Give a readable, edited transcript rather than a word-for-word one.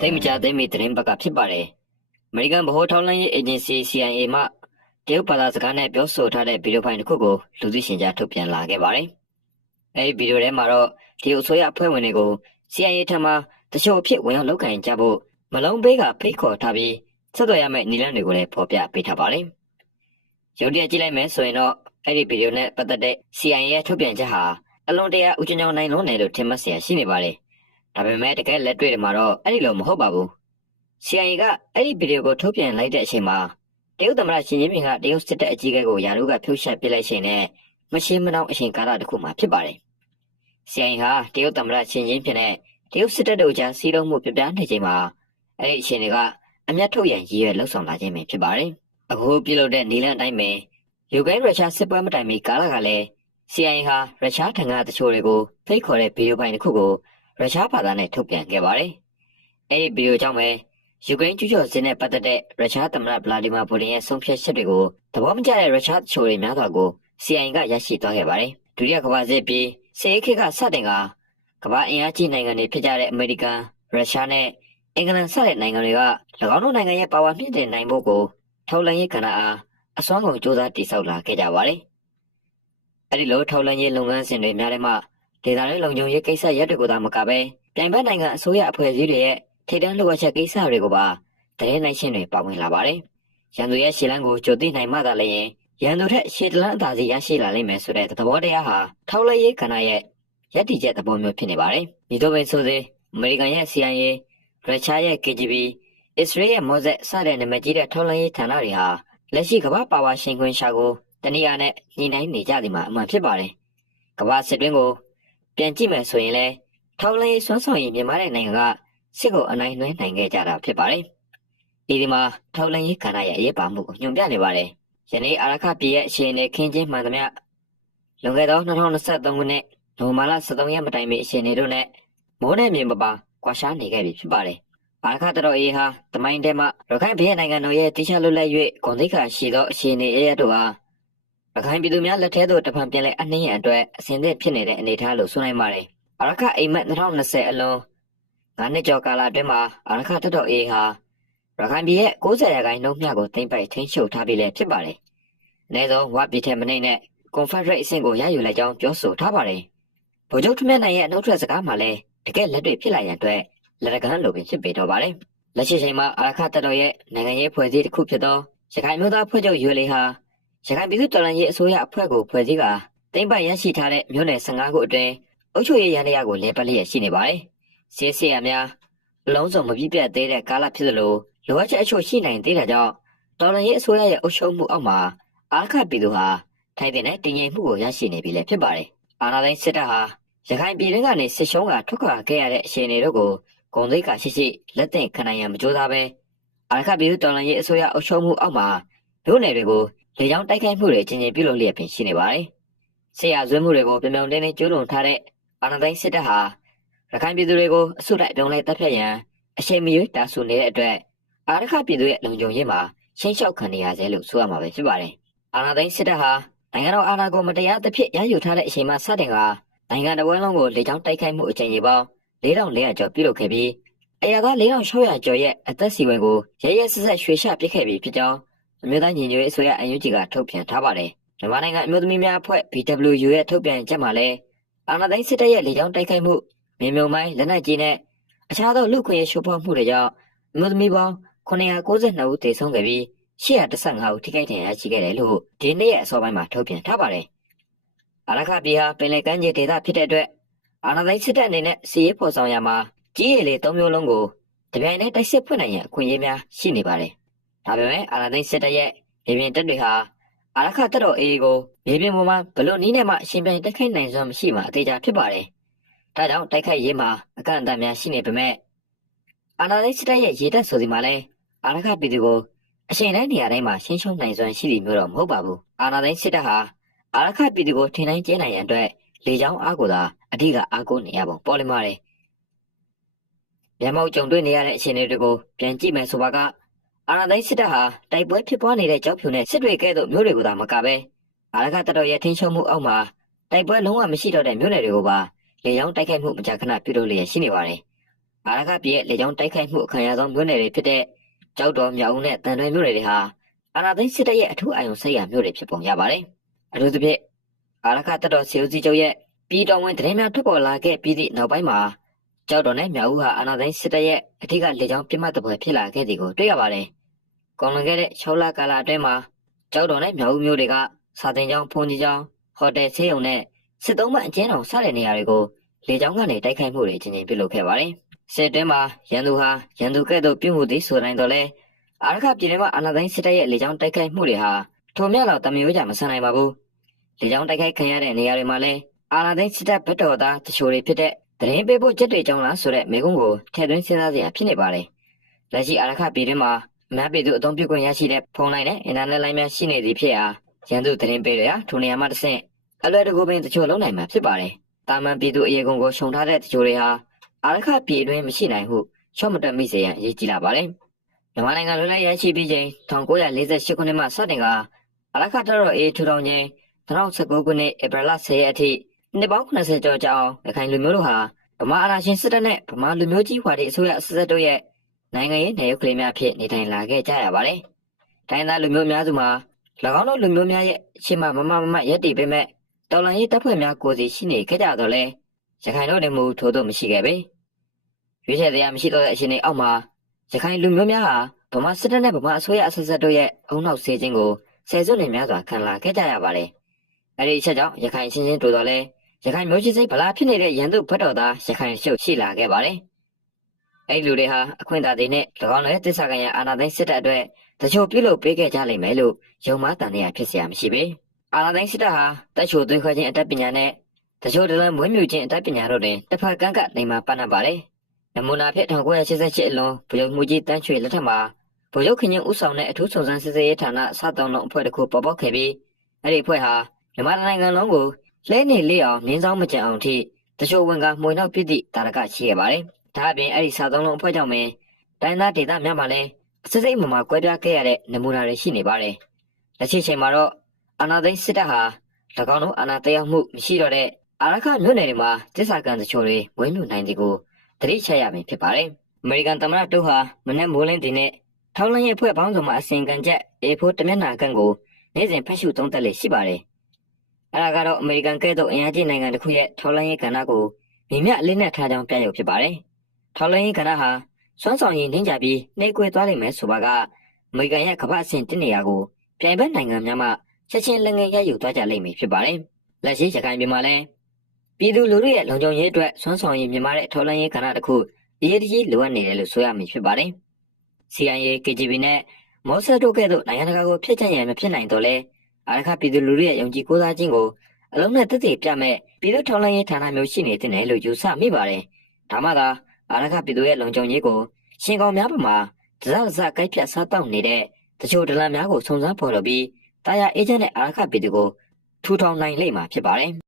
သိမကြသိမိသတင်းဘက်ကဖြစ်ပါတယ်။အမေရိကန်ဗဟိုထောက်လှမ်းရေးအေဂျင်စီ CIA မှတရုတ်ဘာသာစကားနဲ့ပြောဆိုထားတဲ့ဗီဒီယိုဖိုင်တစ်ခုကိုလူသိရှင်ကြားထုတ်ပြန်လာခဲ့ပါတယ်။အဲဒီဗီဒီယိုထဲမှာတော့တရုတ်အစိုးရအဖွဲ့ဝင်တွေကို CIA ထံမှတချို့အဖြစ်ဝင်ရောက်လုပ်ကင်ကြဖို့မလုံးပေးကဖိတ်ခေါ်ထားပြီးဆက်သွယ်ရမယ့်နည်းလမ်းတွေကိုလည်းဖော်ပြပေးထားပါတယ်။ရုပ်တရက်ကြည့်လိုက်မယ်ဆိုရင်တော့အဲဒီဗီဒီယိုနဲ့ပတ်သက်တဲ့ CIA ရဲ့ထုတ်ပြန်ချက်ဟာအလွန်တရာဥကြညောင်းနိုင်လွန်းတယ်လို့ထင်မှတ်စရာရှိနေပါတယ်။ဒါပေမဲ့တကယ်လက်တွေ့တွေမှာတော့အဲ့ဒီလိုမဟုတ်ပါဘူး။ CIA ကအဲ့ဒီဗီဒီယိုကိုထုတ်ပြန်လိုက်တဲ့အချိန်မှာတရုတ်သမ္မတရှင်းကျင်းပင်ကတရုတ်စစ်တပ်အကြီးအကဲကိုယာရုကဖြုတ်ချပစ်လိုက်ချိန်နဲ့မရှင်းမနှောင်းအချိန်ကာလတစ်ခုမှာဖြစ်ပါတယ်။ CIA ဟာတရုတ်သမ္မတရှင်းကျင်းပင်နဲ့တရုတ်စစ်တပ်တို့ကြားစီးလုံးမှုပြပြနေချိန်မှာအဲ့ဒီအချိန်တွေကအမျက်ထုတ်ရန်ရည်ရွယ်လှုပ်ဆောင်လာခြင်းပဲဖြစ်ပါတယ်။အခုပြုလုပ်တဲ့နည်းလမ်းအတိုင်းပဲယူကရိန်းရုရှားစစ်ပွဲမတိုင်မီကာလကလည်း CIA ဟာရုရှားထံကတချို့တွေကိုဖိတ်ခေါ်တဲ့ဗီဒီယိုဖိုင်တစ်ခုကိုရုရှားဘာသာနဲ့ထုတ်ပြန်ခဲ့ပါတယ်။အဲဒီဗီဒီယိုကြောင့်ပဲယူကရိန်းကျူးကျော်စစ်နဲ့ပတ်သက်တဲ့ရုရှားသမ္မတဗလာဒီမာပူတင်ရဲ့ဆုံးဖြတ်ချက်တွေကိုသဘောမကျတဲ့ရုရှားတချို့တွေများစွာကို CIA ကရရှိသွားခဲ့ပါတယ်။ဒုတိယကမ္ဘာစစ်ပြီးစစ်အေးခေတ်ကစတင်ကကမ္ဘာအင်အားကြီးနိုင်ငံတွေဖြစ်ကြတဲ့အမေရိကန်၊ရုရှားနဲ့အင်္ဂလန်စတဲ့နိုင်ငံတွေက၎င်းတို့နိုင်ငံရဲ့ပါဝါမြင့်တင်နိုင်ဖို့ကိုထောက်လှမ်းရေးကဏ္ဍအားအစွမ်းကုန်စ조사တည်ဆောက်လာခဲ့ကြပါတယ်။အဲဒီလိုထောက်လှမ်းရေးလုပ်ငန်းစဉ်တွေများတဲ့မှဒေသတွင်းလုံခြုံရေးကိစ္စရပ်တွေကိုသာမကပဲပြိုင်ဘက်နိုင်ငံအစိုးရအဖွဲ့အစည်းတွေရဲ့ထိပ်တန်းလှုပ်ရှားကိစ္စတွေကိုပါသတင်းနိုင်ရှင်းတွေပါဝင်လာပါတယ်။ရန်သူရဲ့ရှေ့လန်းကိုကြိုသိနိုင်မှသာလျှင်ရန်သူထက်ရှေ့တလန်းအသာစီရရှိလာလိမ့်မယ်ဆိုတဲ့သဘောတရားဟာထောက်လှမ်းရေးကဏ္ဍရဲ့ရည်တည်ချက်သဘောမျိုးဖြစ်နေပါတယ်။ဒီလိုပဲဆိုစေအမေရိကန်ရဲ့ CIA ရုရှားရဲ့ KGB အစ္စရေးရဲ့ Mossad စတဲ့နာမည်ကြီးတဲ့ထောက်လှမ်းရေးဌာနတွေဟာလက်ရှိကမ္ဘာပါဝါရှင်ခွင်ရှာကိုတနည်းအားနဲ့ညှိနှိုင်းနေကြသည်မှာအမှန်ဖြစ်ပါတယ်။ကမ္ဘာစစ်တွင်းကိုပြန်ကြည့်မယ်ဆိုရင်လည်းထောက်လှမ်းရေးစွမ်းဆောင်ရည်မြန်မာတဲ့နိုင်ငံကစစ်ကိုအနိုင်နှွှဲနိုင်ခဲ့ကြတာဖြစ်ပါတယ်။ဒီမှာထောက်လှမ်းရေးကဏ္ဍရဲ့အရေးပါမှုကိုညွှန်ပြနေပါတယ်။ယနေ့အာရခပြည်ရဲ့အခြေအနေခင်းချင်းမှန်သမျှလွန်ခဲ့သော2023ခုနှစ်နိုဝင်ဘာလ13ရက်မတိုင်မီအခြေအနေတို့နဲ့မိုးနဲ့မြေမပါကွာခြားနေခဲ့ပြီဖြစ်ပါတယ်။အာရခတတော်အေးဟာတမိုင်းတဲမှာရခိုင်ပြည်နိုင်ငံတော်ရဲ့တိကျလွတ်လပ်၍ဂုဏ်သိက္ခာရှိသောအခြေအနေအရတို့ဟာရခိုင်ပြည်သူများလက်ထဲသို့တဖန်ပြန်လဲအနှင်းရန်အတွက်အစဉ်သင့်ဖြစ်နေတဲ့အနေအထားလို့ဆိုနိုင်ပါတယ်။အာရခအိမ်မက်2020အလွန်9နှစ်ကျော်ကာလအတွင်းမှာအာရခတတော်အေးဟာရခိုင်ပြည်ရဲ့90ရာခိုင်နှုန်းမျှကိုသိမ်းပိုက်ထိန်းချုပ်ထားပြီးလည်းဖြစ်ပါတယ်။အနည်းဆုံးဝပြည်ထက်မနှိမ့်နဲ့ Confederate အဆင့်ကိုရယူလိုက်ကြောင်းပြောဆိုထားပါတယ်။ဗိုလ်ချုပ်ထွန်းမြတ်နိုင်ရဲ့နှုတ်ထွက်စကားမှာလည်းတကယ်လက်တွေ့ဖြစ်လာရန်အတွက်လက်ရကမ်းလိုပင်ဖြစ်ပေတော့ပါတယ်။လက်ရှိချိန်မှာအာရခတတော်ရဲ့နိုင်ငံရေးဖွဲ့စည်းတစ်ခုဖြစ်သောရခိုင်မျိုးသားဖွဲ့ချုပ် ULA ဟာရခိုင်ပြည်သူ့တော်လှန်ရေးအစိုးရအဖွဲ့ကိုဖွဲ့စည်းကသိမ်းပိုက်ရရှိထားတဲ့မြို့နယ်15ခုအတွင်းအုပ်ချုပ်ရေးရန်တရားကိုလဲပတ်လျက်ရှိနေပါတယ်။စစ်ဆေးရများအလုံးစုံမပြည့်ပြတ်သေးတဲ့ကာလဖြစ်သလိုလိုအပ်ချက်အချို့ရှိနိုင်သေးတာကြောင့်တော်လှန်ရေးအစိုးရရဲ့အုပ်ချုပ်မှုအောက်မှာအာခပြည်သူဟာထိုင်တဲ့နဲ့တည်ငြိမ်မှုကိုရရှိနေပြီလည်းဖြစ်ပါတယ်။အာဏာသိမ်းစစ်တပ်ဟာရခိုင်ပြည်တွင်းကနေစစ်ရှုံးကထွက်ခွာခဲ့ရတဲ့အခြေအနေတို့ကိုဂုဏ်သိက္ခာရှိလက်သင့်ခံနိုင်ရန်မကြိုးစားပဲအာခပြည်သူတော်လှန်ရေးအစိုးရအုပ်ချုပ်မှုအောက်မှာမြို့နယ်တွေကိုလေကြောင်းတိုက်ခိုက်မှုတွေချင်းချင်းပြုလုပ်လျက်ပင်ရှိနေပါတယ်။ဆရာဇွဲမှုတွေကိုပြောင်ပြောင်တင်းတင်းကျူးလွန်ထားတဲ့အာဏာသိမ်းစစ်တပ်ဟာရခိုင်ပြည်သူတွေကိုအစုလိုက်ပြောင်းလဲတပ်ဖြတ်ရန်အချိန်မရွေးတာဆူနေတဲ့အတွက်အာရခပြည်သူရဲ့လုံခြုံရေးမှာရှင်းလျှောက်ခံနေရစေလို့ဆိုရမှာပဲဖြစ်ပါတယ်။အာဏာသိမ်းစစ်တပ်ဟာနိုင်ငံတော်အာဏာကိုမတရားသဖြင့်ရယူထားတဲ့အချိန်မှစတင်ကနိုင်ငံတော်ဝန်လုံးကိုလေကြောင်းတိုက်ခိုက်မှုအကြိမ်ရေပေါင်း4400ကျော်ပြုလုပ်ခဲ့ပြီးအရာသား4600ကျော်ရဲ့အသက်စီဝင်ကိုရဲရဲဆက်ဆက်ရွှေချပစ်ခဲ့ပြီးဖြစ်ကြောင်းအမျိုးသားညီညွတ်ရေးအစိုးရ NUG ကထုတ်ပြန်ထားပါတယ်။မြန်မာနိုင်ငံအမျိုးသမီးများအဖွဲ့ BWU ရဲ့ထုတ်ပြန်ချက်မှာလည်းအာဏာသိမ်းစစ်တပ်ရဲ့လေကြောင်းတိုက်ခိုက်မှုမြေမြုံမိုင်းလက်နက်ကြီးနဲ့အခြားသောလူခွင့်ရေးချိုးဖောက်မှုတွေကြောင့်အမျိုးသမီးပေါင်း992ဦးသေဆုံးခဲ့ပြီး815ဦးထိခိုက်ဒဏ်ရာရရှိခဲ့တယ်လို့ဒီနေ့ရဲ့အစောပိုင်းမှာထုတ်ပြန်ထားပါတယ်။အာရခပြည်ဟာပင်လယ်ကမ်းခြေဒေသဖြစ်တဲ့အတွက်အာဏာသိမ်းစစ်တပ်အနေနဲ့စီးရဲဖော်ဆောင်ရမှာကြီးရည်လေ3မျိုးလုံးကိုတပြိုင်တည်းတိုက်စစ်ဖွင့်နိုင်ရန်အခွင့်အရေးများရှိနေပါတယ်။ဒါပေမဲ့အာဏာသိမ်းစစ်တပ်ရဲ့မြေပြင်တပ်တွေဟာအာရခတပ်တော်အေးကိုမြေပြင်ပေါ်မှာဘလို့နည်းနဲ့မှရှင်ပြန်တိုက်ခိုက်နိုင်စွမ်းမရှိမှအသေးချာဖြစ်ပါတယ်။ဒါကြောင့်တိုက်ခိုက်ရေးမှာအကန့်အသတ်များရှိနေပေမဲ့အာဏာသိမ်းစစ်တပ်ရဲ့ရေတပ်ဆိုစီမှာလည်းအာရခပြည်သူကိုအချိန်တိုင်းနေရာတိုင်းမှာရှင်းရှုံးနိုင်စွမ်းရှိသည်မျိုးတော့မဟုတ်ပါဘူး။အာဏာသိမ်းစစ်တပ်ဟာအာရခပြည်သူကိုထိန်းနိုင်ကျဲနိုင်ရန်အတွက်လေကြောင်းအားကိုသာအဓိကအားကိုးနေရပုံပေါ်လိမ့်ပါတယ်။မြန်မာကြုံတွေ့နေရတဲ့အခြေအနေတွေကိုပြန်ကြည့်မယ်ဆိုပါကအာဏာသိမ်းစစ်တပ်ဟာတိုက်ပွဲဖြစ်ပွားနေတဲ့ကြောက်ဖြူနဲ့စစ်တွေကဲ့သို့မျိုးတွေကိုသာမကပဲအာရခတပ်တော်ရဲ့ထိန်းချုပ်မှုအောက်မှာတိုက်ပွဲလုံးဝမရှိတော့တဲ့မျိုးနယ်တွေကိုပါလေကြောင်းတိုက်ခိုက်မှုမကြာခဏပြုလုပ်လျက်ရှိနေပါတယ် အာရခပြည်ရဲ့လေကြောင်းတိုက်ခိုက်မှုအခမ်းအနားဆုံးမြို့နယ်တွေဖြစ်တဲ့ကြောက်တော်မြောက်ဦးနဲ့တန်တွဲမြို့နယ်တွေဟာအာဏာသိမ်းစစ်တပ်ရဲ့အထူးအာရုံစိုက်ရာမြို့တွေဖြစ်ပုံရပါတယ်။အထူးသဖြင့်အာရခတပ်တော်စီဦးစီးချုပ်ရဲ့ပြည်တော်ဝင်သတင်းများထွက်ပေါ်လာခဲ့ပြီးသည့်နောက်ပိုင်းမှာကြောက်တော်နဲ့မြောက်ဦးဟာအာဏာသိမ်းစစ်တပ်ရဲ့အထူးလေကြောင်းပြစ်မှတ်တပ်ဖွဲ့ဖြစ်လာခဲ့သည်ကိုတွေ့ရပါတယ်။ကုန်လွန်ခဲ့တဲ့6လကာလအတွင်းမှာကြောက်တော်နဲ့မြောက်ဦးမြို့တွေကစာသင်ကျောင်း၊ဘုန်းကြီးကျောင်း၊ဟိုတယ်ဆေးရုံနဲ့စစ်သုံးမှအကျဉ်းတော်စတဲ့နေရာတွေကိုလေကြောင်းကနေတိုက်ခိုက်မှုတွေအချင်းချင်းပြုလုပ်ခဲ့ပါတယ်။စစ်တဲမှာရန်သူဟာရန်သူကဲ့သို့ပြုမှုသည်ဆိုတိုင်းတော့လဲအာရခပြည်နယ်မှာအာဏာသိမ်းစစ်တပ်ရဲ့လေကြောင်းတိုက်ခိုက်မှုတွေဟာထိုမြလောက်တမျိုးကြမဆန်နိုင်ပါဘူး။လေကြောင်းတိုက်ခိုက်ခံရတဲ့နေရာတွေမှာလဲအာဏာသိမ်းစစ်တပ်ဘက်တော်သားတချို့တွေဖြစ်တဲ့သတင်းပေးဖို့ချက်တွေကြောင်းလားဆိုတဲ့မေကုန်းကိုထည့်သွင်းစဉ်းစားစရာဖြစ်နေပါတယ်။လက်ရှိအာရခပြည်တွင်းမှာအများပြည်သူအသုံးပြုခွင့်ရရှိတဲ့ဖုန်းလိုင်းနဲ့အင်တာနက်လိုင်းများရှိနေသည်ဖြစ်ရာရန်သူသတင်းပေးတွေဟာထိုနေရာမှာတစ်ဆင့်အလွယ်တကူပင်တချို့လုံးနိုင်မှာဖြစ်ပါတယ်။တာမန်ပြည်သူအရေးကုန်းကိုရှုံထားတဲ့တချို့တွေဟာအာရခပြည်တွင်းမရှိနိုင်ဟုချော့မတက်မိစေရန်အရေးကြီးလာပါတယ်။မြန်မာနိုင်ငံလွတ်လပ်ရရှိပြီးချိန်1948ခုနှစ်မှစတင်ကအာရခတပ်တော်အေးထူထောင်ခြင်း2019ခုနှစ်ဧပြီလ10ရက်အထိနှစ်ပေါင်း80ကျော်ကြာအောင်ရခိုင်လူမျိုးတို့ဟာဗမာအာဏာရှင်စစ်တပ်နဲ့ဗမာလူမျိုးကြီးဝါဒီအစိုးရအဆက်ဆက်တို့ရဲ့နိုင်ငံရေးနယ်ရုပ်ကလေးများဖြစ်နေထိုင်လာခဲ့ကြရပါတယ်။တိုင်းသားလူမျိုးများစုမှာ၎င်းတို့လူမျိုးများရဲ့ရှေ့မှမရက်တည်ပေမဲ့တော်လှန်ရေးတပ်ဖွဲ့များကိုယ်စီရှိနေခဲ့ကြတော့လဲရခိုင်တို့နေမှုထို့သို့မရှိခဲ့ပေ။ရွေးချယ်တရားမရှိတော့တဲ့အချိန်အောက်မှာရခိုင်လူမျိုးများဟာဗမာစစ်တပ်နဲ့ဗမာအစိုးရအဆက်ဆက်တို့ရဲ့အုံနောက်ဆေးခြင်းကိုဆယ်စုနှစ်များစွာခံလာခဲ့ကြရပါတယ်။အဲဒီအချက်ကြောင့်ရခိုင်ချင်းချင်းတို့တော့လဲရခိုင်မျိုးချစ်စိတ်ဗလာဖြစ်နေတဲ့ရန်သူဘက်တော်သားရခိုင်ရှုပ်ရှိလာခဲ့ပါတယ်။အဲဒီလူတွေဟာအခွင့်အာဏာတွေနဲ့၎င်းရဲ့တစ္ဆာကံရအာဏာသိမ်းစစ်တပ်အတွက်တချို့ပြုလုပ်ပေးခဲ့ကြလိမ့်မယ်လို့ယုံမှားတန်တရားဖြစ်เสียမရှိပေ။အာဏာသိမ်းစစ်တပ်ဟာတပ်ချိုသွေးခွဲခြင်းအတတ်ပညာနဲ့တချို့တလမွေးမြူခြင်းအတတ်ပညာတို့တွင်တစ်ဖက်ကန့်ကနိုင်မှာပတ်နပ်ပါတယ်။နမူနာဖြစ်1988အလွန်ဗိုလ်ချုပ်မှုကြီးတန်းချွေလက်ထက်မှာဗိုလ်ချုပ်ခင်ရင်ဦးဆောင်တဲ့အထူးစုံစမ်းစစ်ဆေးရေးဌာနစသုံးလုံးအဖွဲ့တစ်ခုပေါ်ပေါက်ခဲ့ပြီးအဲဒီအဖွဲ့ဟာမြန်မာနိုင်ငံလုံးကိုလဲနေလေးအောင်မြင်းဆောင်မကြံအောင်ထိတချို့ဝန်ကမှွေနောက်ပြစ်သည့်တာရကရှိခဲ့ပါတယ်။ဒါအပြင်အဲဒီစသုံးလုံးအဖွဲ့ကြောင့်ပင်တိုင်းသားဒေသများမှာလည်းစစ်စိတ်မှကွဲပြားခဲ့ရတဲ့နမူနာတွေရှိနေပါတယ်။လက်ရှိချိန်မှာတော့အာဏာသိမ်းစစ်တပ်ဟာ၎င်းတို့အာဏာတရားမှုမရှိတော့တဲ့အာရခမြို့နယ်တွေမှာတစ္ဆာကံတချို့တွေဝင်းမြူနိုင်တဲ့ကိုတတိချက်ရမယ်ဖြစ်ပါတယ်။အမေရိကန်သမ္မတတို့ဟာမနေ့မိုးလင်းတင်နဲ့ထောက်လှမ်းရေးအဖွဲ့ပေါင်းစုံမှအစီရင်ခံချက် A4 တမျက်နှာခန့်ကိုနေ့စဉ်ဖတ်ရှုသုံးသပ်လေ့ရှိပါတယ်။အဲဒါကတော့အမေရိကန်ကဲ့သို့အင်အားကြီးနိုင်ငံတစ်ခုရဲ့ထောက်လှမ်းရေးကဏ္ဍကိုမြင့်မြတ်အလေးနက်ထားကြောင်းပြရုပ်ဖြစ်ပါတယ်။ထောက်လှမ်းရေးကဏ္ဍဟာစွမ်းဆောင်ရည်နှင်းကြပြီးနှိမ့်ကွယ်သွားလိမ့်မယ်ဆိုပါကအမေရိကန်ရဲ့ကမ္ဘာအဆင့်တင်နေရာကိုပြိုင်ဘက်နိုင်ငံများမှချက်ချင်းလက်ငယ်ရယူသွားကြလိမ့်မယ်ဖြစ်ပါတယ်။လက်ရှိရခိုင်ပြည်မှာလည်းပြည်သူလူထုရဲ့လုံခြုံရေးအတွက်စွမ်းဆောင်ရည်မြင့်မားတဲ့ထောက်လှမ်းရေးကဏ္ဍတစ်ခုအရေးကြီးလိုအပ်နေတယ်လို့ဆိုရမှာဖြစ်ပါတယ်။ CIA, KGB နဲ့မော်ဆတ်တို့ကဲ့သို့နိုင်ငံတကာကိုဖျက်ချင်ရန်မဖြစ်နိုင်တော့လဲအာရခပြည်သူလူထုရဲ့ယုံကြည်ကိုးစားခြင်းကိုအလုံးနဲ့တည်ပြမဲ့ပြည်သူထောက်လှမ်းရေးဌာနမျိုးရှိနေတဲ့နယ်လို့ယူဆမိပါတယ်။ဒါမှသာအာရခပြည်သူရဲ့လုံခြုံရေးကိုရှင်ကောင်များပေါ်မှာတစားတစားကိုက်ဖြတ်စားတောက်နေတဲ့တချို့ဒလန်များကိုစုံစမ်းဖော်ထုတ်ပြီးတာယာအေဂျင့်နဲ့အာရခပြည်သူကိုထူထောင်နိုင်လိမ့်မှာဖြစ်ပါတယ်။